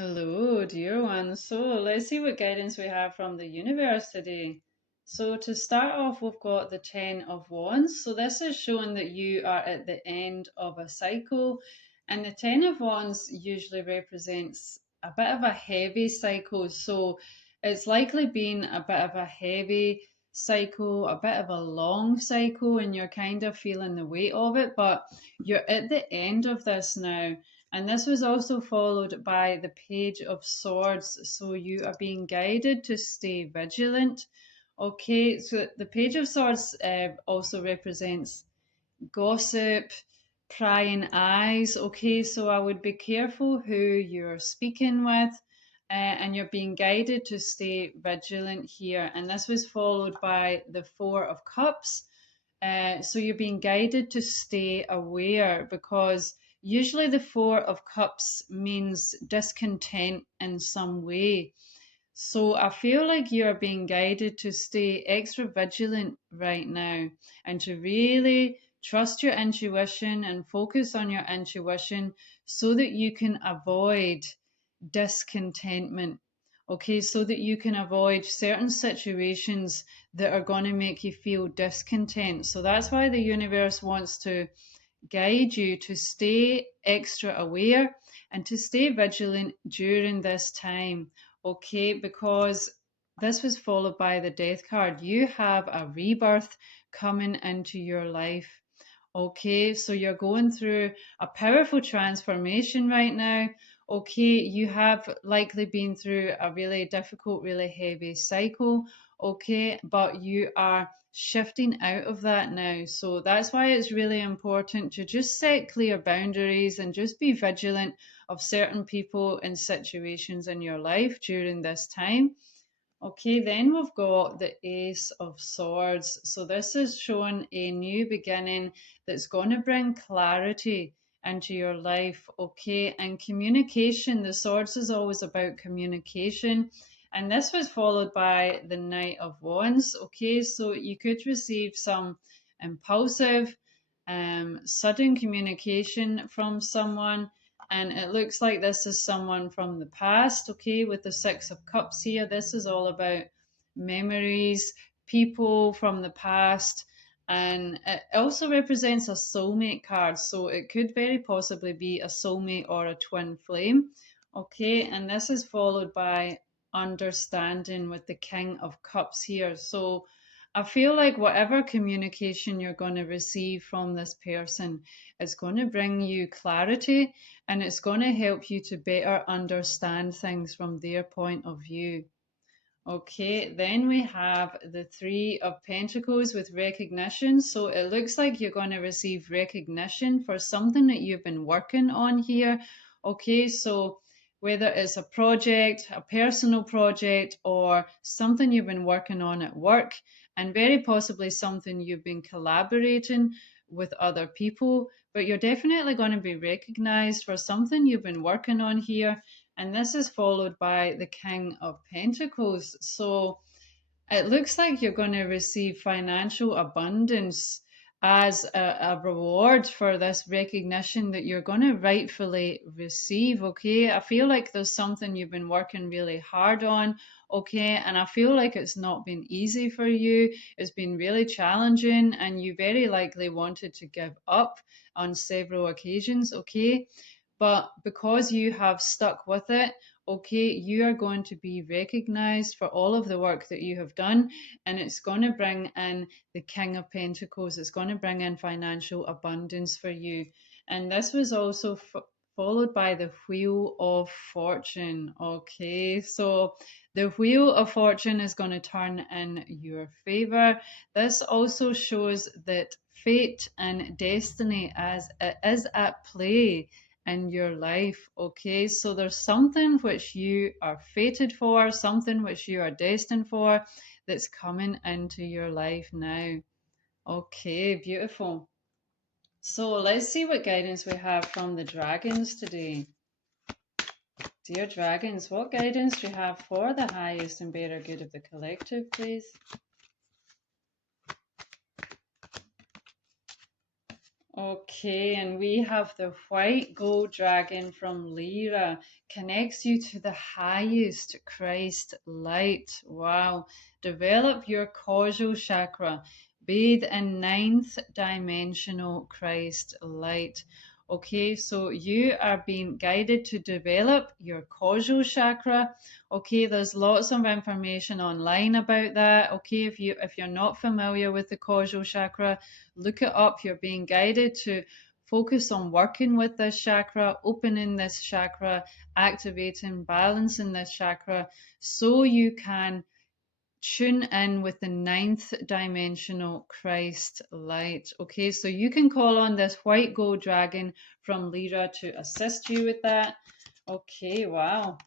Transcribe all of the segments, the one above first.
Hello, dear one. So let's see what guidance we have from the universe today. So to start off, we've got the Ten of Wands. So this is showing that you are at the end of a cycle, and the Ten of Wands usually represents a bit of a heavy cycle. So it's likely been a bit of a heavy cycle, a bit of a long cycle, and you're kind of feeling the weight of it, but you're at the end of this now. And this was also followed by the Page of Swords. So you are being guided to stay vigilant. Okay, so the Page of Swords also represents gossip, prying eyes. Okay, so I would be careful who you're speaking with. And you're being guided to stay vigilant here. And this was followed by the Four of Cups. So you're being guided to stay aware because usually the Four of Cups means discontent in some way. So I feel like you're being guided to stay extra vigilant right now and to really trust your intuition and focus on your intuition so that you can avoid discontentment. Okay, so that you can avoid certain situations that are going to make you feel discontent. So that's why the universe wants to guide you to stay extra aware and to stay vigilant during this time. Okay, because this was followed by the death card. You have a rebirth coming into your life. Okay, so you're going through a powerful transformation right now. Okay, you have likely been through a really difficult, really heavy cycle. Okay, but you are shifting out of that now. So that's why it's really important to just set clear boundaries and just be vigilant of certain people and situations in your life during this time. Okay, then we've got the Ace of Swords. So this is showing a new beginning that's going to bring clarity into your life. Okay, and communication. The Swords is always about communication. And this was followed by the Knight of Wands. Okay, so you could receive some impulsive, sudden communication from someone, and it looks like this is someone from the past. Okay, with the Six of Cups here, this is all about memories, people from the past, and it also represents a soulmate card, so it could very possibly be a soulmate or a twin flame. Okay, and this is followed by understanding with the King of Cups here. So I feel like whatever communication you're going to receive from this person is going to bring you clarity, and it's going to help you to better understand things from their point of view. Okay, then we have the Three of Pentacles with recognition. So it looks like you're going to receive recognition for something that you've been working on here. Okay, so whether it's a project, a personal project, or something you've been working on at work, and very possibly something you've been collaborating with other people, but you're definitely going to be recognized for something you've been working on here, and this is followed by the King of Pentacles. So it looks like you're going to receive financial abundance as a reward for this recognition that you're going to rightfully receive. Okay, I feel like there's something you've been working really hard on. Okay, and I feel like it's not been easy for you. It's been really challenging, and you very likely wanted to give up on several occasions. Okay, but because you have stuck with it, okay, you are going to be recognized for all of the work that you have done, and it's going to bring in the King of Pentacles. It's going to bring in financial abundance for you. And this was also followed by the Wheel of Fortune. Okay, so the Wheel of Fortune is going to turn in your favor. This also shows that fate and destiny is at play in your life. Okay, so there's something which you are fated for, something which you are destined for, that's coming into your life now. Okay, beautiful. So let's see what guidance we have from the dragons today. Dear dragons, what guidance do you have for the highest and better good of the collective, please? Okay, and we have the white gold dragon from Lyra. Connects you to the highest Christ light. Wow. Develop your causal chakra. Bathe in ninth dimensional Christ light. Okay, so you are being guided to develop your causal chakra. Okay, there's lots of information online about that. Okay, if you're not familiar with the causal chakra, look it up. You're being guided to focus on working with this chakra, opening this chakra, activating, balancing this chakra so you can tune in with the ninth dimensional Christ light. Okay, so you can call on this white gold dragon from Lyra to assist you with that. Okay, wow.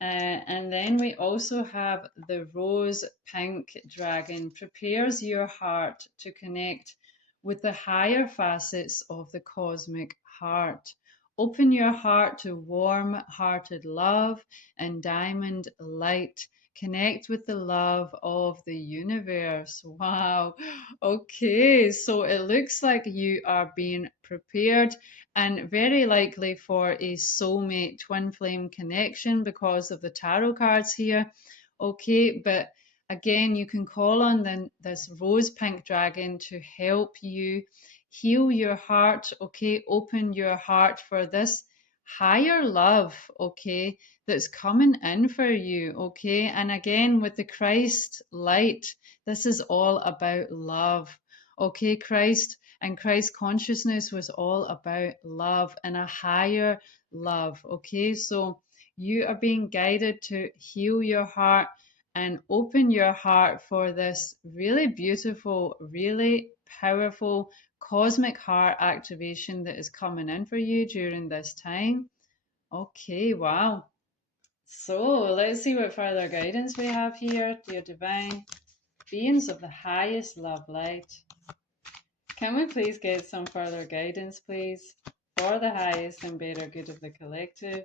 And then we also have the rose pink dragon. Prepares your heart to connect with the higher facets of the cosmic heart. Open your heart to warm hearted love and diamond light. Connect with the love of the universe. Wow. Okay, so it looks like you are being prepared and very likely for a soulmate twin flame connection because of the tarot cards here. Okay, but again, you can call on this rose pink dragon to help you heal your heart. Okay, open your heart for this higher love. Okay, that's coming in for you. Okay, and again, with the Christ light, this is all about love. Okay, Christ and Christ consciousness was all about love and a higher love. Okay, so you are being guided to heal your heart and open your heart for this really beautiful, really powerful cosmic heart activation that is coming in for you during this time. Okay, wow. So let's see what further guidance we have here, dear divine beings of the highest love light. Can we please get some further guidance, please, for the highest and better good of the collective?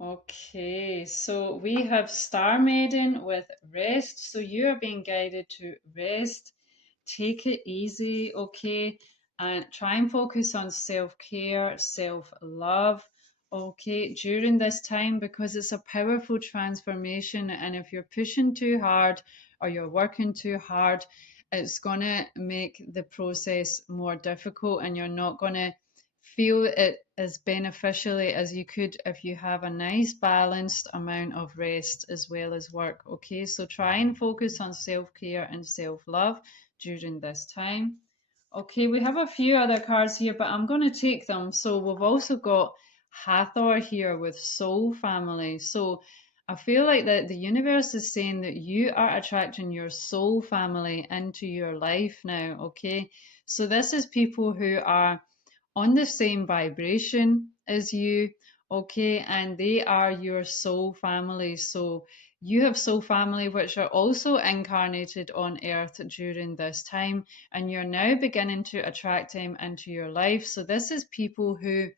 Okay, so we have Star Maiden with rest. So you are being guided to rest. Take it easy, okay? And try and focus on self care, self love, okay, during this time because it's a powerful transformation. And if you're pushing too hard or you're working too hard, it's going to make the process more difficult and you're not going to feel it as beneficially as you could if you have a nice balanced amount of rest as well as work. Okay, so try and focus on self care and self love during this time. Okay, we have a few other cards here, but I'm going to take them. So we've also got Hathor here with Soul Family. So I feel like that the universe is saying that you are attracting your soul family into your life now. Okay, so this is people who are on the same vibration as you, okay, and they are your soul family. So you have soul family which are also incarnated on earth during this time, and you're now beginning to attract them into your life. So this is people who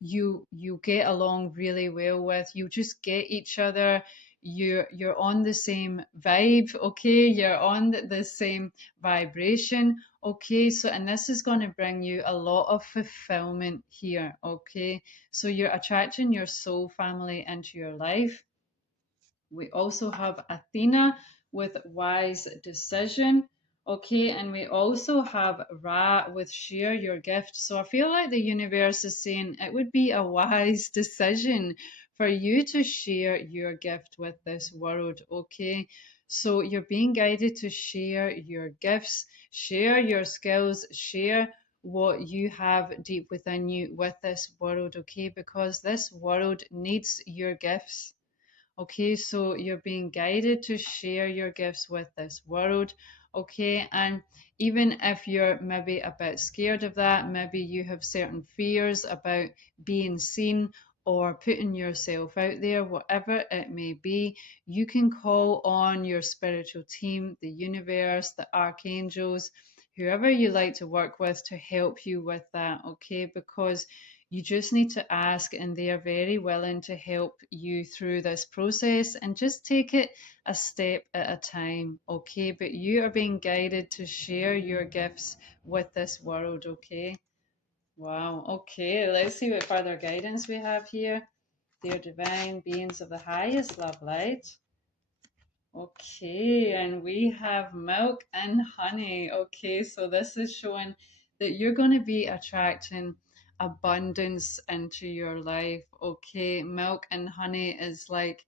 you get along really well with. You just get each other. You're on the same vibe, okay? You're on the same vibration, okay? So and this is going to bring you a lot of fulfillment here, okay? So you're attracting your soul family into your life. We also have Athena with wise decision. Okay, and we also have Ra with share your gift. So I feel like the universe is saying it would be a wise decision for you to share your gift with this world. Okay, so you're being guided to share your gifts, share your skills, share what you have deep within you with this world. Okay, because this world needs your gifts. Okay, so you're being guided to share your gifts with this world. Okay, and even if you're maybe a bit scared of that, maybe you have certain fears about being seen or putting yourself out there, whatever it may be, you can call on your spiritual team, the universe, the archangels, whoever you like to work with to help you with that. Okay, because You just need to ask, and they are very willing to help you through this process, and just take it a step at a time, okay? But you are being guided to share your gifts with this world, okay? Wow, okay, let's see what further guidance we have here. Dear divine beings of the highest love light. Okay, and we have milk and honey. Okay, so this is showing that you're going to be attracting abundance into your life. Okay, milk and honey is like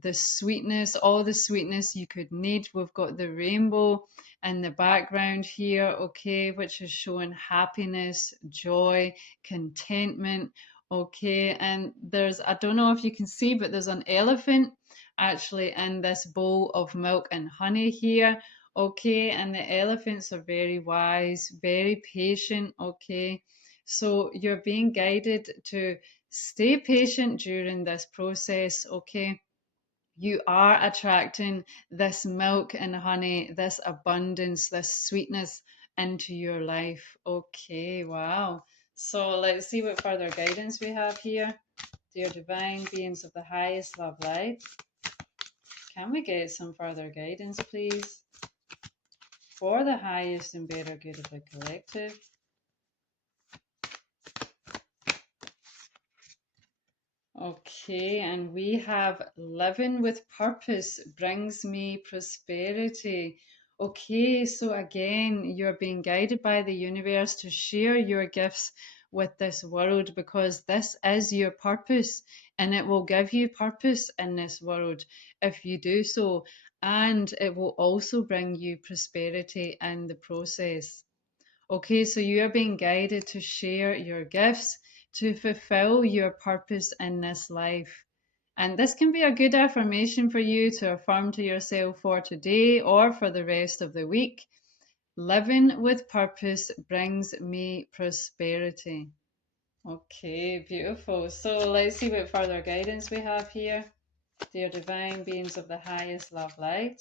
the sweetness, all the sweetness you could need. We've got the rainbow in the background here, okay, which is showing happiness, joy, contentment. Okay, and there's, I don't know if you can see, but there's an elephant actually in this bowl of milk and honey here. Okay, and the elephants are very wise, very patient. Okay, so you're being guided to stay patient during this process. Okay, you are attracting this milk and honey, this abundance, this sweetness into your life. Okay, wow. So let's see what further guidance we have here. Dear divine beings of the highest love light, can we get some further guidance, please? For the highest and better good of the collective. Okay, and we have living with purpose brings me prosperity. Okay, so again, you're being guided by the universe to share your gifts with this world because this is your purpose and it will give you purpose in this world if you do so. And it will also bring you prosperity in the process. Okay, so you are being guided to share your gifts to fulfill your purpose in this life. And this can be a good affirmation for you to affirm to yourself for today or for the rest of the week. Living with purpose brings me prosperity. Okay, beautiful. So let's see what further guidance we have here. Dear divine beings of the highest love light,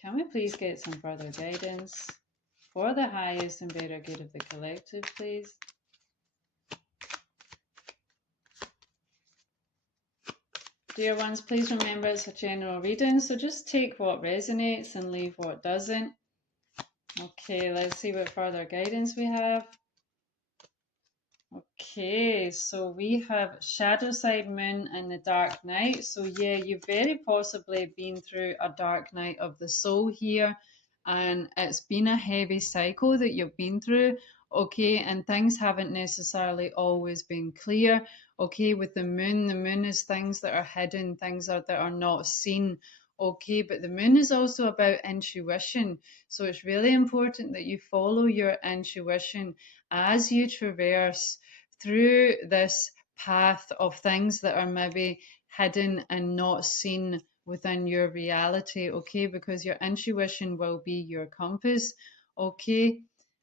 can we please get some further guidance for the highest and better good of the collective, please? Dear ones, please remember it's a general reading, so just take what resonates and leave what doesn't. Okay, let's see what further guidance we have. Okay, so we have shadow side moon and the dark night. So yeah, you've very possibly been through a dark night of the soul here, and it's been a heavy cycle that you've been through. Okay, and things haven't necessarily always been clear. Okay, with the moon is things that are hidden, that are not seen. Okay, but the moon is also about intuition. So it's really important that you follow your intuition as you traverse through this path of things that are maybe hidden and not seen within your reality, okay? Because your intuition will be your compass, okay?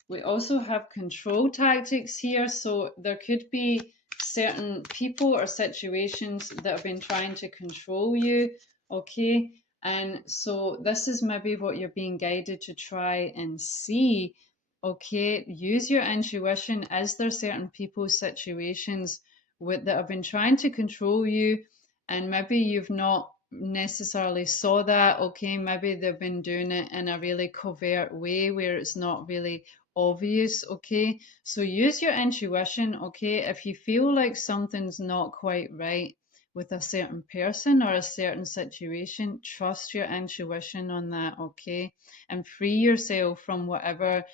We also have control tactics here, so there could be certain people or situations that have been trying to control you, okay? And so this is maybe what you're being guided to try and see. Okay, use your intuition. Is there certain people, situations that have been trying to control you, and maybe you've not necessarily saw that? Okay, maybe they've been doing it in a really covert way where it's not really obvious. Okay, so use your intuition. Okay, if you feel like something's not quite right with a certain person or a certain situation, trust your intuition on that. Okay, and free yourself from whatever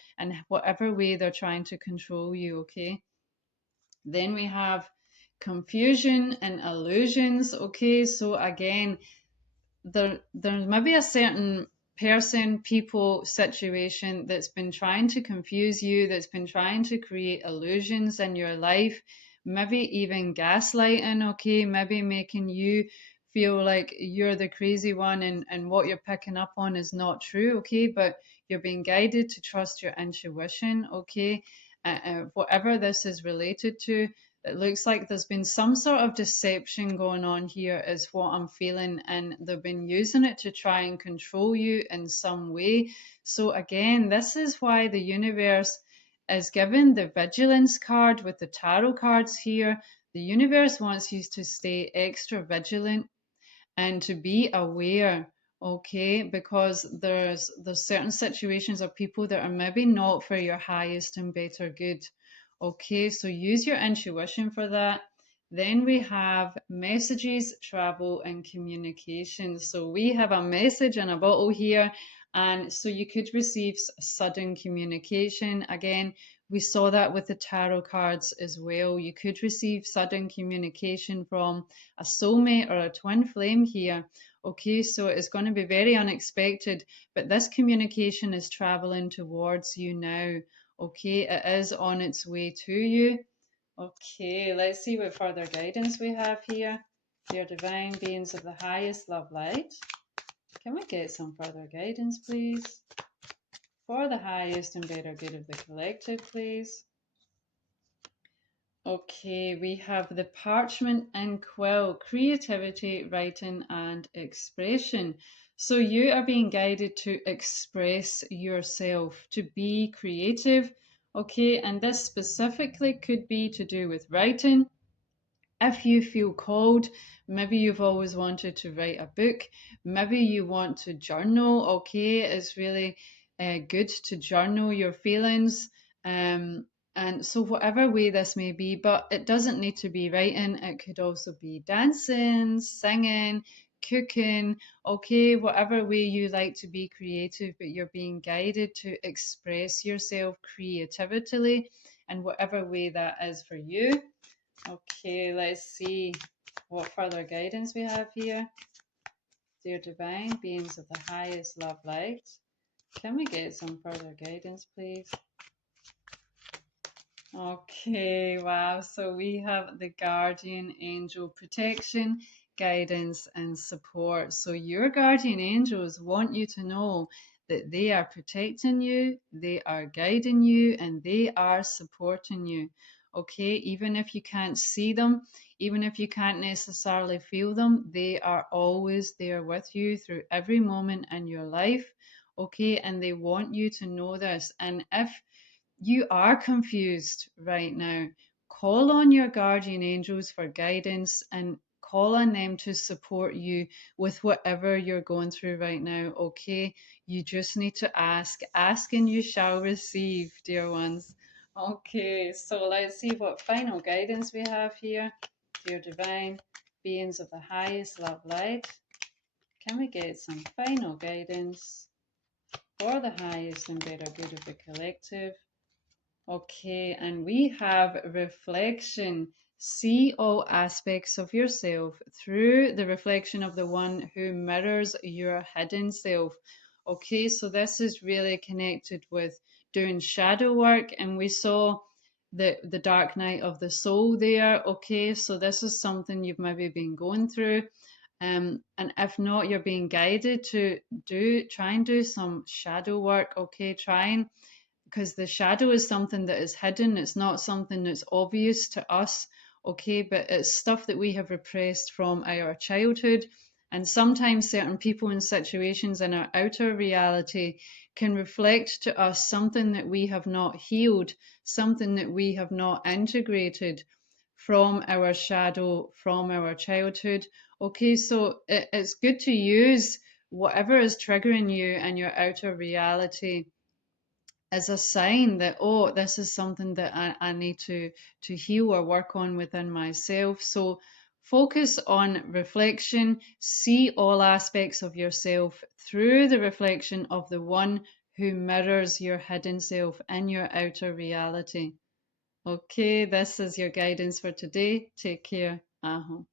way they're trying to control you, okay? Then we have confusion and illusions, okay? So again, there may be a certain person, people, situation that's been trying to confuse you, that's been trying to create illusions in your life, maybe even gaslighting, okay, maybe making you feel like you're the crazy one and what you're picking up on is not true, okay, but you're being guided to trust your intuition, okay, whatever this is related to. It looks like there's been some sort of deception going on here, is what I'm feeling, and they've been using it to try and control you in some way. So, again, this is why the universe is given the vigilance card with the tarot cards here. The universe wants you to stay extra vigilant and to be aware, okay, because there's certain situations or people that are maybe not for your highest and better good. Okay, so use your intuition for that. Then we have messages, travel, and communication. So we have a message in a bottle here, and so you could receive sudden communication. Again, we saw that with the tarot cards as well. You could receive sudden communication from a soulmate or a twin flame here. Okay, so it's going to be very unexpected, but this communication is traveling towards you now. Okay, it is on its way to you. Okay, let's see what further guidance we have here. Dear divine beings of the highest love light, can we get some further guidance, please? For the highest and better good of the collective, please. Okay, we have the parchment and quill, creativity, writing, and expression. So you are being guided to express yourself, to be creative. Okay, and this specifically could be to do with writing. If you feel called, maybe you've always wanted to write a book, maybe you want to journal. Okay, it's really good to journal your feelings. And so, whatever way this may be, but it doesn't need to be writing, it could also be dancing, singing, cooking. Okay, whatever way you like to be creative, but you're being guided to express yourself creatively, and whatever way that is for you. Okay, let's see what further guidance we have here. Dear divine beings of the highest love light, can we get some further guidance, please? Okay, wow. So we have the guardian angel protection, guidance, and support. So your guardian angels want you to know that they are protecting you, they are guiding you, and they are supporting you. Okay, even if you can't see them, even if you can't necessarily feel them, they are always there with you through every moment in your life. Okay, and they want you to know this. And if you are confused right now, call on your guardian angels for guidance and call on them to support you with whatever you're going through right now. Okay, you just need to ask and you shall receive, dear ones. Okay, so let's see what final guidance we have here. Dear divine beings of the highest love light, can we get some final guidance for the highest and better good of the collective? Okay, and we have reflection. See all aspects of yourself through the reflection of the one who mirrors your hidden self. Okay, so this is really connected with doing shadow work, and we saw the dark night of the soul there. Okay, so this is something you've maybe been going through. And if not, you're being guided to try and do some shadow work. Okay, try and because the shadow is something that is hidden. It's not something that's obvious to us, okay? But it's stuff that we have repressed from our childhood. And sometimes certain people and situations in our outer reality can reflect to us something that we have not healed, something that we have not integrated from our shadow, from our childhood. Okay, so it's good to use whatever is triggering you in your outer reality as a sign that, oh, this is something that I need to heal or work on within myself. So focus on reflection, see all aspects of yourself through the reflection of the one who mirrors your hidden self in your outer reality. Okay, this is your guidance for today. Take care. Aho.